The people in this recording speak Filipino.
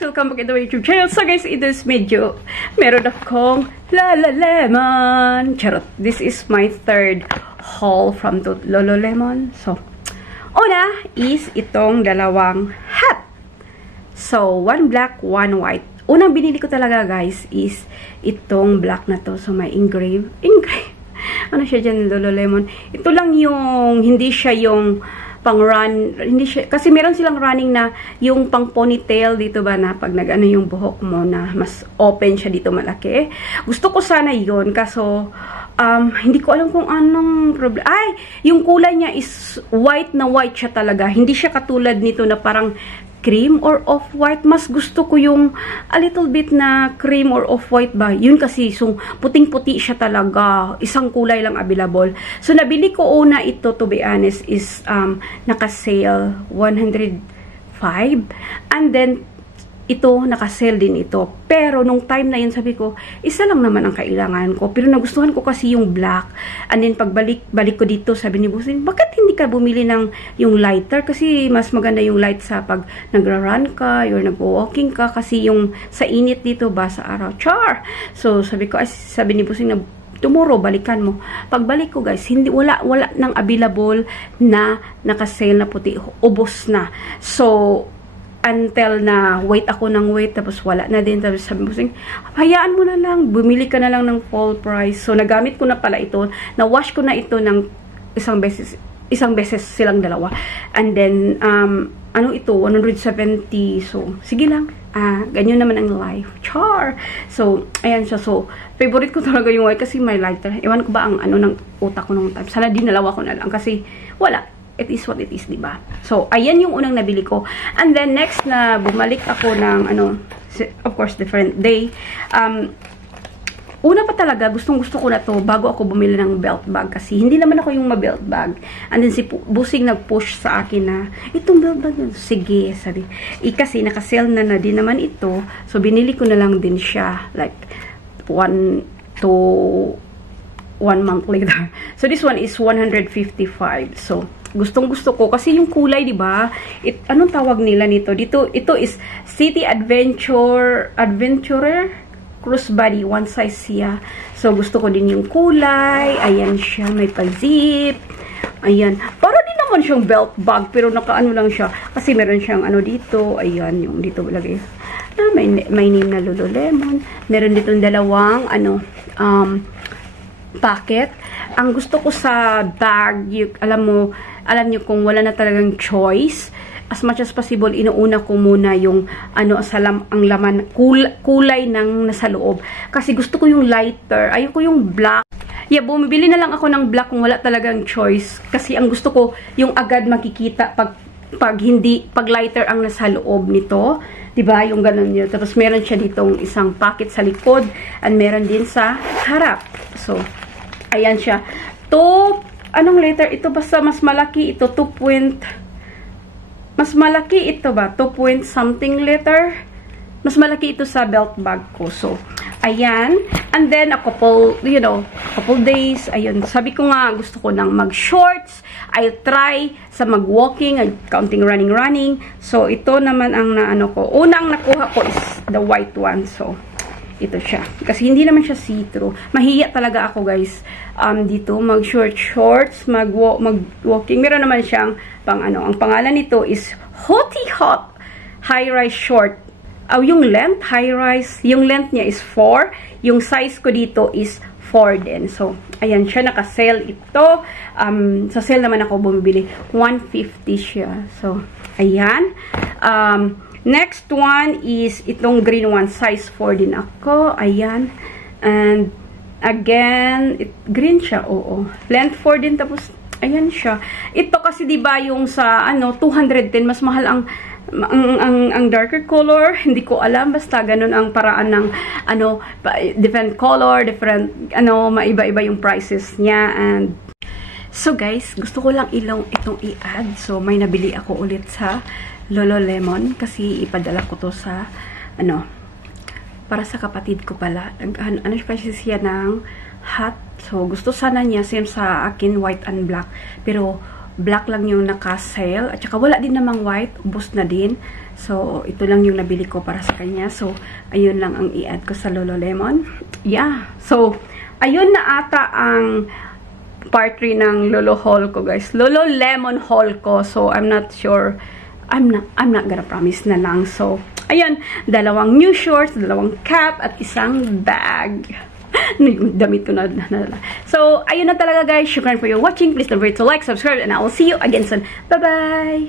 Welcome back to my YouTube channel. So guys, in this video, meron akong Lululemon. Charot. This is my third haul from Lululemon. So, una is itong dalawang hat. So, one black, one white. Unang binili ko talaga guys is itong black na to. So, may engrave. Ano siya dyan, Lululemon? Ito lang yung, hindi siya yung pang-run, hindi siya, kasi meron silang running na yung pang-ponytail dito ba na pag nag-ano yung buhok mo na mas open siya dito malaki. Gusto ko sana yun, kaso hindi ko alam kung anong problem. Ay, yung kulay niya is white na white siya talaga. Hindi siya katulad nito na parang cream or off-white. Mas gusto ko yung a little bit na cream or off-white ba. Yun kasi, so, puting-puti siya talaga. Isang kulay lang available. So, nabili ko una ito, to be honest, is naka-sale 105. And then, ito, naka-sale din ito. Pero, nung time na yun, sabi ko, isa lang naman ang kailangan ko. Pero, nagustuhan ko kasi yung black. And then, pagbalik ko dito, sabi ni Busing, bakit hindi ka bumili ng yung lighter? Kasi, mas maganda yung light sa pag nagra-run ka, or nag-walking ka. Kasi, yung sa init dito ba, sa araw. Char! So, sabi ni Busing na, tomorrow, balikan mo. Pagbalik ko, guys, wala nang available na naka-sale na puti. Ubos na. So, until na wait ako ng wait, tapos wala na din. Tapos sabi ko, hayaan mo na lang, bumili ka na lang ng full price. So, nagamit ko na pala ito. Na-wash ko na ito ng isang beses silang dalawa. And then, ano ito, 170. So, sige lang. Ganyan naman ang life. Char! So, ayan siya. So, favorite ko talaga yung white kasi may lighter. Ewan ko ba ang ano ng utak ko nung time. Sana dinalawa ko na lang kasi wala. It is what it is, diba? So, ayan yung unang nabili ko. And then, next na bumalik ako ng, of course, different day. Una pa talaga, gustong-gusto ko na to bago ako bumili ng belt bag. Kasi, hindi naman ako yung ma-belt bag. And then, si Busing nag-push sa akin na, itong belt bag, sige, sabi. Kasi, naka-sale na din naman ito. So, binili ko na lang din siya. Like, 1 month later. So, this one is 155. So, gustong-gusto ko kasi yung kulay, 'di ba? Anong tawag nila nito? Ito is City Adventurer crossbody, one size siya. So gusto ko din yung kulay. Ayan siya, may pa-zip. Ayan. Para din naman siyang belt bag pero nakaano lang siya kasi meron siyang ano dito. Ayan, yung dito lagay. May name na Lululemon. Meron ditong dalawang packet. Ang gusto ko sa bag, alam niyo kung wala na talagang choice, as much as possible, inuuna ko muna yung ang laman, kulay ng nasa loob. Kasi gusto ko yung lighter, ayoko yung black. Yeah, bumibili na lang ako ng black kung wala talagang choice. Kasi ang gusto ko, yung agad makikita pag lighter ang nasa loob nito. Diba? Yung ganun yun. Tapos meron siya ditong isang pocket sa likod and meron din sa harap. So, ayan siya. Anong letter? Ito basta mas malaki. Ito 2 mas malaki ito ba? 2 point something letter. Mas malaki ito sa belt bag ko. So, ayan. And then, a couple days. Ayun. Sabi ko nga, gusto ko nang mag-shorts. I'll try sa mag-walking, counting running. So, ito naman ang ko. Unang nakuha ko is the white one. So, ito siya. Kasi hindi naman siya see-through. Mahiya talaga ako, guys. Dito, mag-shorts, mag-walking. Meron naman siyang ang pangalan nito is Hottie Hot High-Rise Short. Yung length, high-rise, yung length niya is 4. Yung size ko dito is 4 din. So, ayan siya. Naka-sale ito. Sa sale naman ako bumibili. 150 siya. So, ayan. Next one is itong green one. Size 4 din ako. Ayan. And again, green siya. Oo. Length 4 din. Tapos, ayan siya. Ito kasi diba yung sa 210. Mas mahal ang darker color. Hindi ko alam. Basta ganun ang paraan ng different color. Different, maiba-iba yung prices niya. And so guys, gusto ko lang itong i-add. So, may nabili ako ulit sa Lululemon kasi ipadala ko to sa para sa kapatid ko pala. Siya ng hat. So gusto sana niya same sa akin white and black pero black lang yung naka-sale. At saka wala din namang white. Ubos na din. So, ito lang yung nabili ko para sa kanya. So, ayun lang ang i-add ko sa Lululemon. Yeah. So, ayun na ata ang part 3 ng Lolo haul ko, guys. Lululemon haul ko. So, I'm not sure. I'm not gonna promise na lang. So, ayun. 2 new shorts, 2 cap, at isang bag. Yung damit ko na. So, ayun na talaga, guys. Shukran for your watching. Please don't forget to like, subscribe, and I will see you again soon. Bye-bye!